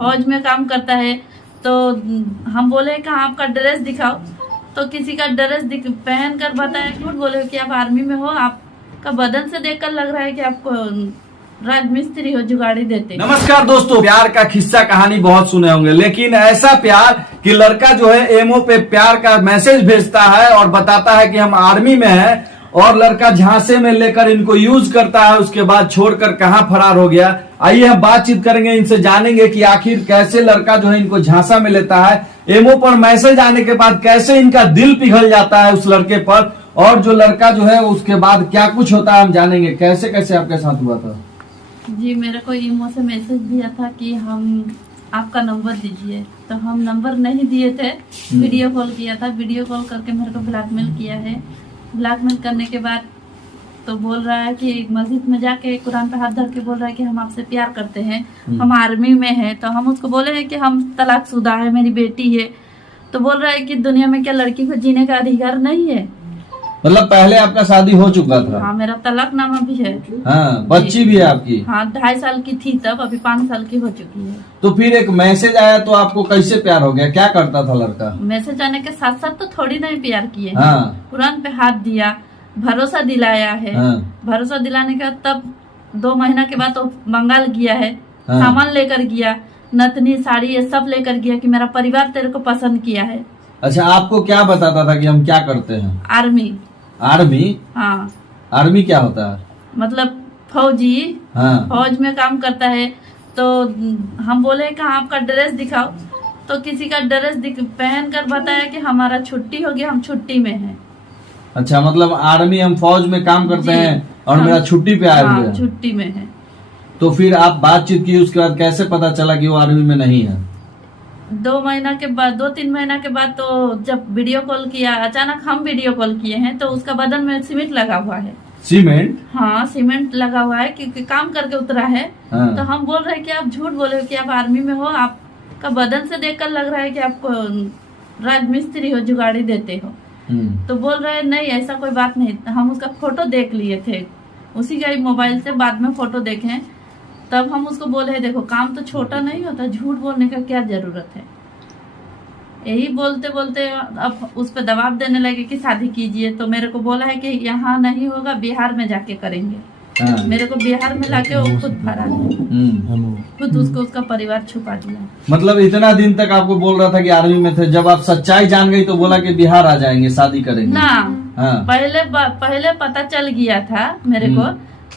फौज में काम करता है। तो हम बोले कि हाँ आपका ड्रेस दिखाओ, तो किसी का ड्रेस पहन कर बताया, झूठ बोले कि आप आर्मी में हो, आपका बदन से देखकर लग रहा है कि आपको राजमिस्त्री हो, जुगाड़ी देते। नमस्कार दोस्तों, प्यार का किस्सा कहानी बहुत सुने होंगे, लेकिन ऐसा प्यार कि लड़का जो है एमओ पे प्यार का मैसेज भेजता है और बताता है कि हम आर्मी में हैं, और लड़का झांसे में लेकर इनको यूज करता है, उसके बाद छोड़कर कहां फरार हो गया। आइए हम बातचीत करेंगे, इनसे जानेंगे कि आखिर कैसे लड़का जो है इनको झांसा में लेता है, एमओ पर मैसेज आने के बाद कैसे इनका दिल पिघल जाता है उस लड़के पर, और जो लड़का जो है उसके बाद क्या कुछ होता है हम जानेंगे। कैसे कैसे आपके साथ हुआ था? जी, मेरे को ईमो से मैसेज दिया था कि हम आपका नंबर दीजिए, तो हम नंबर नहीं दिए थे, वीडियो कॉल किया था। वीडियो कॉल करके मेरे को ब्लैकमेल किया है। ब्लैकमेल करने के बाद तो बोल रहा है कि मस्जिद में जाके कुरान पे हाथ धर के बोल रहा है कि हम आपसे प्यार करते हैं, हम आर्मी में हैं। तो हम उसको बोले हैं कि हम तलाकशुदा है, मेरी बेटी है। तो बोल रहा है कि दुनिया में क्या लड़की को जीने का अधिकार नहीं है? मतलब पहले आपका शादी हो चुका था? हाँ, मेरा तलाकनामा भी है। हाँ, बच्ची भी है आपकी? हाँ, 2.5 साल की थी तब, अभी 5 साल की हो चुकी है। तो फिर एक मैसेज आया तो आपको कैसे प्यार हो गया? क्या करता था लड़का? मैसेज आने के साथ साथ तो थोड़ी नहीं प्यार किए, हाँ। कुरान पे हाथ दिया, भरोसा दिलाया है। हाँ। भरोसा दिलाने का तब 2 महीना के बाद तो बंगाल गया है। हाँ। सामान लेकर गया, नतनी साड़ी ये सब लेकर गया कि मेरा परिवार तेरे को पसंद किया है। अच्छा, आपको क्या बताता था कि हम क्या करते हैं? आर्मी। आर्मी? हाँ। आर्मी क्या होता है? मतलब फौजी। हाँ। फौज में काम करता है। तो हम बोले कि हाँ आपका ड्रेस दिखाओ, तो किसी का ड्रेस पहन कर बताया कि हमारा छुट्टी हो गया, हम छुट्टी में हैं। अच्छा, मतलब आर्मी, हम फौज में काम करते हैं और मेरा छुट्टी पे आए हुए हैं। छुट्टी में है। तो फिर आप बातचीत की, उसके बाद कैसे पता चला कि वो आर्मी में नहीं है? 2 महीना के बाद, 2-3 महीना के बाद तो जब वीडियो कॉल किया, अचानक हम वीडियो कॉल किए हैं, तो उसका बदन में सीमेंट लगा हुआ है। सीमेंट? हाँ, सीमेंट लगा हुआ है क्योंकि काम करके उतरा है। हाँ। तो हम बोल रहे हैं कि आप झूठ बोले कि आप आर्मी में हो, आपका बदन से देखकर लग रहा है कि आपको राजमिस्त्री हो, जुगाड़ी देते हो। तो बोल रहे नहीं, ऐसा कोई बात नहीं। हम उसका फोटो देख लिए थे, उसी का ही मोबाइल से, बाद में फोटो देखे। तब हम उसको बोले देखो काम तो छोटा नहीं होता, झूठ बोलने का क्या जरूरत है। यही बोलते बोलते अब उस पर दबाव देने लगे कि शादी कीजिए। तो मेरे को बोला है कि यहाँ नहीं होगा, बिहार में जाके करेंगे। हाँ। मेरे को बिहार में लाके वो खुद फरार है, खुद उसको उसका परिवार छुपा दिया। मतलब इतना दिन तक आपको बोल रहा था कि आर्मी में थे, जब आप सच्चाई जान गई तो बोला कि बिहार आ जाएंगे, शादी करेंगे ना। हाँ। पहले पता चल गया था मेरे को,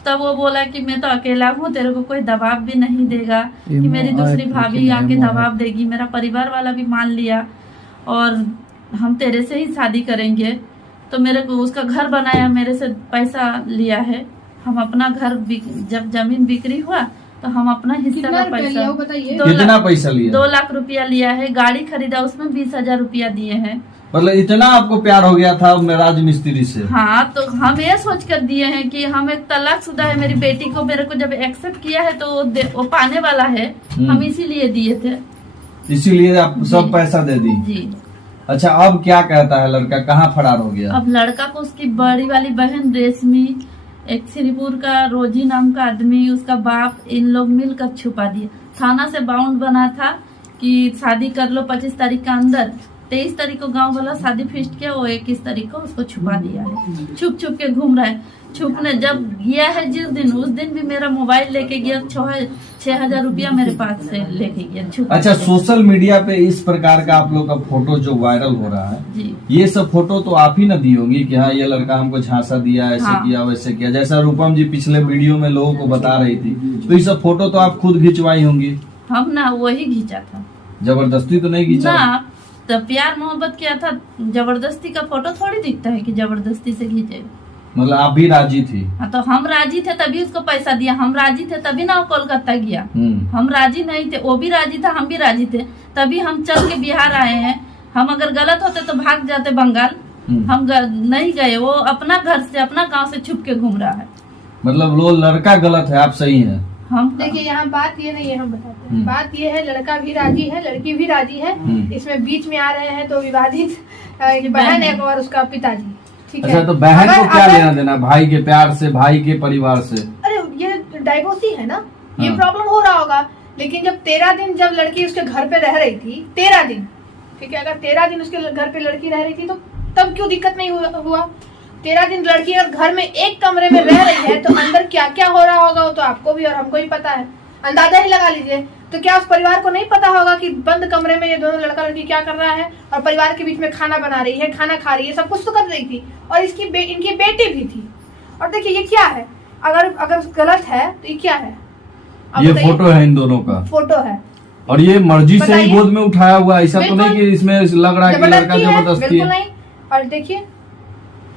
तब वो बोला कि मैं तो अकेला हूँ, तेरे को कोई दबाव भी नहीं देगा, कि मेरी दूसरी भाभी आके दबाव देगी। मेरा परिवार वाला भी मान लिया और हम तेरे से ही शादी करेंगे। तो मेरे को उसका घर बनाया, मेरे से पैसा लिया है। हम अपना घर जब जमीन बिक्री हुआ तो हम अपना हिस्सा का पैसा, कितना पैसा लिया? 2 लाख रुपया लिया है। गाड़ी खरीदा, उसमें 20,000 रुपया दिए हैं। मतलब इतना आपको प्यार हो गया था राजमिस्त्री से? हाँ, तो हम ये सोच कर दिए हैं कि हम एक तलाकशुदा है, मेरी बेटी को मेरे को जब एक्सेप्ट किया है तो वो पाने वाला है, हम इसीलिए दिए थे। इसीलिए आप सब पैसा दे दी? जी। अच्छा, अब क्या कहता है लड़का, कहाँ फरार हो गया? अब लड़का को उसकी बड़ी वाली बहन रेशमी, एक श्रीपुर का रोजी नाम का आदमी, उसका बाप, इन लोग मिलकर छुपा दिया। थाना से बाउंड बना था कि शादी कर लो 25 तारीख का अंदर। 23 तारीख को गांव वाला शादी फिक्स किया, वो 21 तारीख को उसको छुपा दिया है। छुप छुप के घूम रहा है। छुपने जब गया है जिस दिन, उस दिन भी मेरा मोबाइल लेके गया, 6,000 रुपया मेरे पास से लेके गया छुप। अच्छा, सोशल मीडिया पे इस प्रकार का आप लोग का फोटो जो वायरल हो रहा है जी, ये सब फोटो तो आप ही ना दी होंगी कि हाँ ये लड़का हमको झांसा दिया, ऐसे हाँ। किया वैसे किया, जैसा रूपम जी पिछले वीडियो में लोगों को बता रही थी। तो ये सब फोटो तो आप खुद खिंचवाई होंगी? हम ना वही खींचा था, जबरदस्ती तो नहीं खींचा ना। तो प्यार मोहब्बत किया था, जबरदस्ती का फोटो थोड़ी दिखता है कि जबरदस्ती से खींचे। मतलब आप भी राजी थी? हाँ, तो हम राजी थे तभी उसको पैसा दिया, हम राजी थे तभी ना वो कोलकाता गया। हम राजी नहीं थे, वो भी राजी था, हम भी राजी थे, तभी हम चल के बिहार आए हैं। हम अगर गलत होते तो भाग जाते बंगाल। हम नहीं गए, वो अपना घर से, अपना गांव से छुप के घूम रहा है। मतलब वो लड़का गलत है, आप सही है? हम देखिए, यहाँ बात ये नहीं है, हम बताते हैं। बात ये है, लड़का भी राजी है, लड़की भी राजी है। इसमें बीच में आ रहे हैं तो विवादित बहन एक और उसका पिताजी। ठीक अच्छा, है। तो बहन को क्या लेना देना भाई के प्यार से, भाई के परिवार से? अरे ये डाइवोर्स ही है ना, ये प्रॉब्लम हो रहा होगा लेकिन जब 13 दिन जब लड़की उसके घर पे रह रही थी, 13 दिन, ठीक है, अगर 13 दिन उसके घर पे लड़की रह रही थी तो तब क्यों दिक्कत नहीं हुआ? 13 दिन लड़की अगर घर में एक कमरे में रह रही है तो अंदर क्या क्या हो रहा होगा वो तो आपको भी और हमको ही पता है, अंदाजा ही लगा लीजिए। तो क्या उस परिवार को नहीं पता होगा कि बंद कमरे में ये दोनों लड़का लड़की क्या कर रहा है, और परिवार के बीच में खाना बना रही है, खाना खा रही है, सब कुछ तो कर रही थी, और इनकी बेटी भी थी। और देखिए ये क्या है, अगर गलत है तो ये क्या है? ये फोटो है इन दोनों का, फोटो है, और ये मर्जी से ही गोद में उठाया हुआ, ऐसा तो नहीं कि इसमें लग रहा है कि लड़का जबरदस्ती बिल्कुल नहीं। और देखिए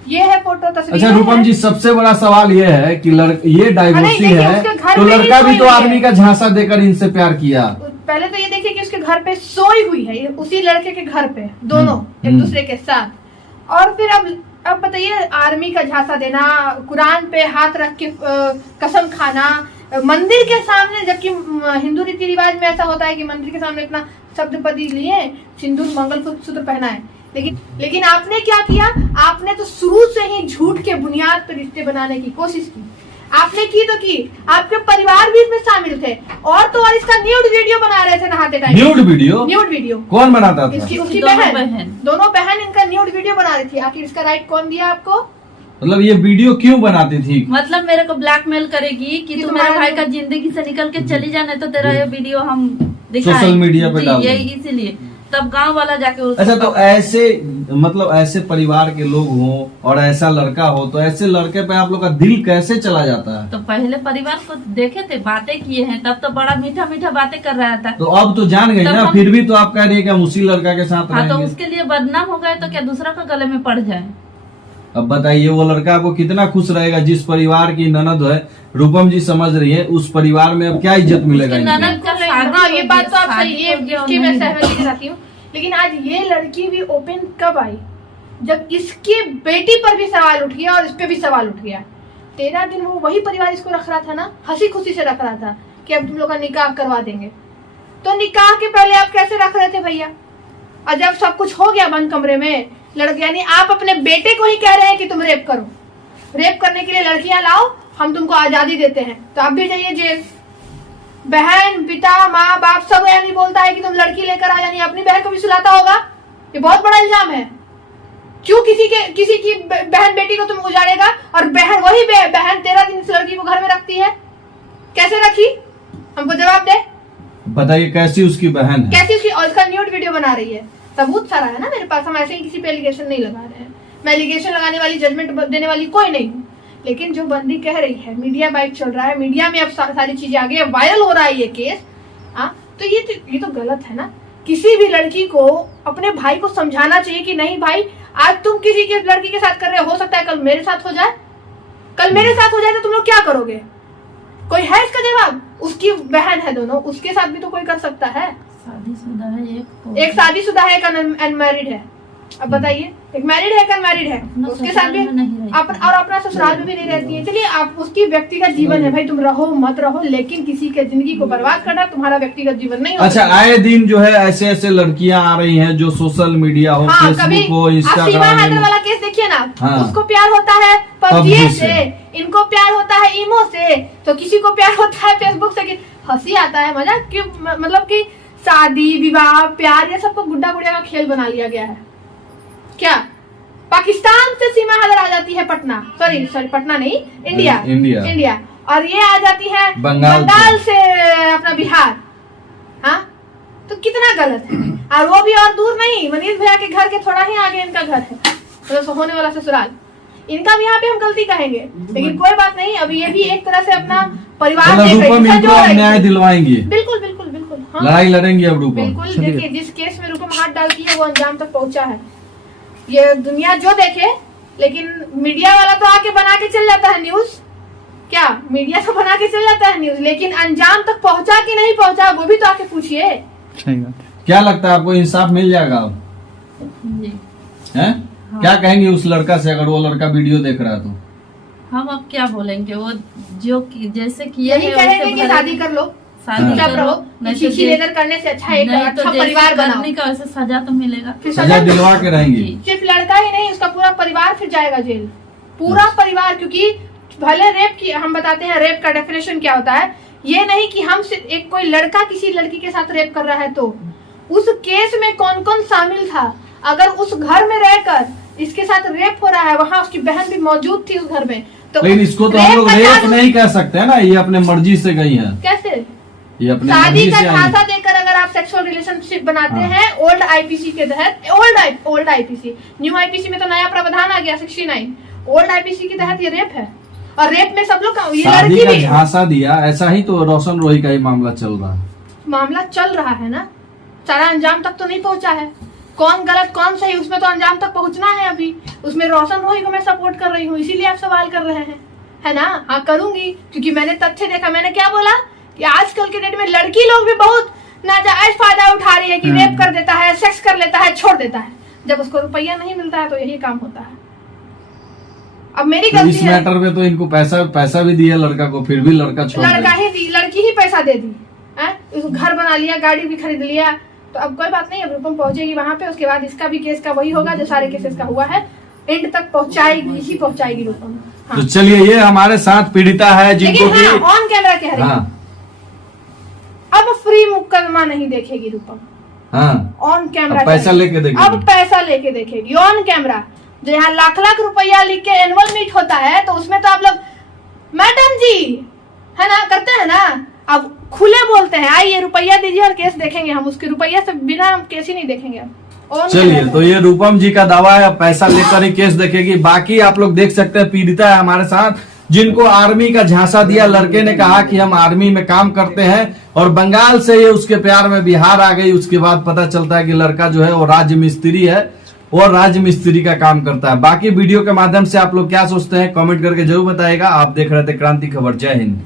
ये है फोटो, तस्वीर। अच्छा रूपम जी, सबसे बड़ा सवाल ये है कि ये डाइवोर्सी है तो लड़का भी तो आदमी का झांसा देकर इनसे प्यार किया। पहले तो ये देखिए कि उसके घर पे सोई हुई है, उसी लड़के के घर पे दोनों एक दूसरे के साथ, और फिर अब बताइए आर्मी का झांसा देना, कुरान पे हाथ रख के कसम खाना मंदिर के सामने, जबकि हिंदू रीति रिवाज में ऐसा होता है कि मंदिर के सामने इतना शब्दपदी लिए, सिंदूर मंगलसूत्र पहना है, लेकिन आपने क्या किया? आपने तो शुरू से ही झूठ के बुनियाद पर रिश्ते बनाने की कोशिश की। आपने की तो की, आपके परिवार भी इसमें शामिल थे, और तो और इसका न्यूड वीडियो बना रहे थे नहाते टाइम। न्यूड वीडियो कौन बनाता था? उसकी दोनों बहन इनका न्यूड वीडियो बना रही थी। आखिर इसका राइट कौन दिया आपको? मतलब ये वीडियो क्यों बनाती थी? मतलब मेरे को ब्लैकमेल करेगी कि तू मेरे भाई का जिंदगी से निकल के चली जाने, तो तेरा ये वीडियो हम दिखाएं सोशल मीडिया पे डाल यही इसीलिए तब गांव वाला जाके अच्छा, तो ऐसे मतलब ऐसे परिवार के लोग हों और ऐसा लड़का हो, तो ऐसे लड़के पे आप लोग का दिल कैसे चला जाता है? तो पहले परिवार को देखे थे, बातें किए हैं, तब तो बड़ा मीठा मीठा बातें कर रहा था। तो अब तो जान गई ना, फिर भी तो आप कह रही है कि हम उसी लड़का के साथ हाँ, तो रहेंगे। उसके लिए बदनाम हो गए तो क्या दूसरा का गले में पड़ जाए? अब बताइए वो लड़का आपको कितना खुश रहेगा जिस परिवार की ननद है, रूपम जी समझ रही है, उस परिवार में अब क्या इज्जत मिलेगा इनको? ननद का शादी हाँ, ये हो बात गया, तो आप शादी सही, हो गया, इसकी मैं सहमति के साथ हूँ। लेकिन आज ये लड़की भी ओपन कब आई? जब इसकी बेटी पर भी सवाल उठ गया और इस पे भी सवाल उठ गया। 13 दिन वो वही परिवार इसको रख रहा था ना, हंसी खुशी से रख रहा था कि अब तुम लोग का निकाह करवा देंगे। तो निकाह के पहले आप कैसे रख रहे थे भैया? और जब सब कुछ हो गया बंद कमरे में, लड़के यानी आप अपने बेटे को ही कह रहे हैं कि तुम रेप करो, रेप करने के लिए लड़कियां लाओ, हम तुमको आजादी देते हैं, तो आप भी जाइए जेल। बहन, पिता, माँ बाप सब यानी बोलता है कि तुम लड़की लेकर आ, यानी अपनी बहन को भी सुलाता होगा। ये बहुत बड़ा इल्जाम है। क्यों किसी की बहन बेटी को तुम उजाड़ेगा? और बहन वही बहन 13 दिन इस लड़की को घर में रखती है, कैसे रखी? हमको जवाब दे। बताइए कैसी उसकी बहन है? कैसी उसकी, और इसका न्यूड वीडियो बना रही है, सबूत सारा है ना मेरे पास। हम ऐसे ही किसी पे एलिगेशन नहीं लगा रहे हैं, मैं एलिगेशन लगाने वाली, जजमेंट देने वाली कोई नहीं हूँ। लेकिन जो बंदी कह रही है, मीडिया बाइट चल रहा है, मीडिया में अब सारी चीजें आ गई, वायरल हो रहा है ये केस, तो ये तो गलत है ना। किसी भी लड़की को अपने भाई को समझाना चाहिए कि नहीं भाई, आज तुम किसी के लड़की के साथ कर रहे हो सकता है कल मेरे साथ हो जाए, कल मेरे साथ हो जाए तो तुम लोग क्या करोगे? कोई है इसका जवाब? उसकी बहन है दोनों, उसके साथ भी तो कोई कर सकता है। शादीशुदा है, एक शादीशुदा है, एक अनमैरिड है। अब बताइए, एक मैरिड है, एक अनमैरिड है, उसके साथ भी और अपना ससुराल में भी नहीं रहती है। चलिए, आप उसकी व्यक्तिगत जीवन है भाई, तुम रहो मत रहो, लेकिन किसी के जिंदगी को बर्बाद करना तुम्हारा व्यक्तिगत जीवन नहीं होता। अच्छा, आए दिन जो है ऐसे ऐसे लड़कियां आ रही हैं जो सोशल मीडिया हो, फेसबुक हो, इंस्टाग्राम वाला केस देखिए ना, हाँ। उसको प्यार होता है पबजी से, इनको प्यार होता है इमो से, तो किसी को प्यार होता है फेसबुक से। हंसी आता है, मजा क्यों? मतलब कि शादी विवाह प्यार ये सबको गुड्डा गुड़िया का खेल बना लिया गया है। क्या पाकिस्तान से सीमा हदर आ जाती है पटना, सॉरी पटना नहीं, इंडिया, और ये आ जाती है बंगाल से अपना बिहार। हाँ, तो कितना गलत है। और वो भी और दूर नहीं, मनीष भैया के घर के थोड़ा ही आगे इनका घर है, तो होने वाला ससुराल। इनका भी यहाँ पे हम गलती कहेंगे, लेकिन कोई बात नहीं। अभी ये भी एक तरह से अपना परिवार न्याय दिलवाएंगे। बिल्कुल बिल्कुल बिल्कुल, हाँ। लड़ाई लड़ेंगे अब रूपम। बिल्कुल, देखिए जिस केस में रूपम हाथ डालती है वो अंजाम तक पहुंचा है। ये दुनिया जो देखे, लेकिन मीडिया वाला तो आके बना के चल जाता है न्यूज। क्या मीडिया तो बना के चल जाता है न्यूज, लेकिन अंजाम तक पहुंचा कि नहीं पहुंचा वो भी तो आके पूछिए। क्या लगता है आपको इंसाफ मिल जाएगा अब? हैं? हाँ। क्या कहेंगे उस लड़का से अगर वो लड़का वीडियो देख रहा है तो? हम अब क्या बोलेंगे, वो जो जैसे किए यही कहेंगे कि शादी कर लो, शादी लेकर करने से अच्छा एक अच्छा परिवार बनाओ का, वैसे सजा तो मिलेगा, सजा दिलवा के रहेंगे। सिर्फ लड़का ही नहीं, उसका पूरा परिवार फिर जाएगा जेल, पूरा परिवार। क्योंकि भले रेप की, हम बताते हैं रेप का डेफिनेशन क्या होता है ये नहीं कि हम सिर्फ एक कोई लड़का किसी लड़की के साथ रेप कर रहा है तो उस केस में कौन कौन शामिल था। अगर उस घर में रहकर इसके साथ रेप हो रहा है, वहाँ उसकी बहन भी मौजूद थी उस घर में, तो लेकिन इसको तो हम लोग रेप नहीं कह सकते हैं ना, ये अपने मर्जी से गई है। कैसे? ये अपने शादी मर्जी का से आई झांसा देकर अगर आप सेक्सुअल रिलेशनशिप बनाते हाँ। हैं ओल्ड आईपीसी के तहत, ओल्ड आईपीसी, न्यू आईपीसी में तो नया प्रावधान आ गया 69, ओल्ड आईपीसी के तहत ये रेप है। और रेप में सब लोग ये शादी लड़की का भी झांसा दिया, ऐसा ही तो रोशन रोही का ही मामला चल रहा है। मामला चल रहा है ना, सारा अंजाम तक तो नहीं पहुंचा है। कौन गलत कौन सही, उसमें तो अंजाम तक पहुंचना है अभी। उसमें रोशन रोही को मैं सपोर्ट कर रही हूँ, इसीलिए आप सवाल कर रहे हैं, है ना? हाँ करूंगी, क्योंकि मैंने तथ्य देखा। मैंने क्या बोला कि आजकल के डेट में लड़की लोग भी बहुत नाजायज फायदा उठा रही है कि रेप कर देता है, सेक्स कर लेता है, छोड़ देता है। जब उसको रुपया नहीं मिलता है तो यही काम होता है। अब मेरी तो गलती इस है, मैटर में तो इनको पैसा भी दिया लड़का को, फिर भी लड़का छोड़ लड़का दिया। ही दी, लड़की ही पैसा दे दी है, उसको घर बना लिया, गाड़ी भी खरीद लिया। तो अब कोई बात नहीं, अब रूपम पहुंचेगी वहां पे, उसके बाद इसका भी केस का वही होगा जो सारे केसेस का हुआ है, एंड तक पहुंचाएगी ही पहुंचाएगी रूपम। हाँ। तो चलिए, ये हमारे साथ पीड़िता है जिनको लेकिन हाँ, ऑन कैमरा कह रही हूँ, हाँ अब फ्री मुकदमा नहीं देखेगी रूपम, हाँ ऑन कैमरा अब पैसा लेके देखेगी। अब पैसा लेके देखेगी ऑन कैमरा। जो यहाँ लाख लाख रुपया लिख के एनुअल मीट होता है, तो उसमें तो आप लोग मैडम जी है ना करते हैं ना, अब खुले बोलते हैं आइए रुपया दीजिए और केस देखेंगे हम, उसके रुपया से बिना हम केस ही नहीं देखेंगे। अब चलिए, तो ये रूपम जी का दावा है, पैसा लेकर ही केस देखेगी। बाकी आप लोग देख सकते हैं, पीड़िता है हमारे साथ जिनको आर्मी का झांसा दिया। लड़के ने कहा कि हम आर्मी में काम करते हैं और बंगाल से ये उसके प्यार में बिहार आ गई। उसके बाद पता चलता है कि लड़का जो है वो राज्य मिस्त्री है और राज्य मिस्त्री का काम करता है। बाकी वीडियो के माध्यम से आप लोग क्या सोचते हैं कमेंट करके जरूर बताइएगा। आप देख रहे थे क्रांति खबर। जय हिंद।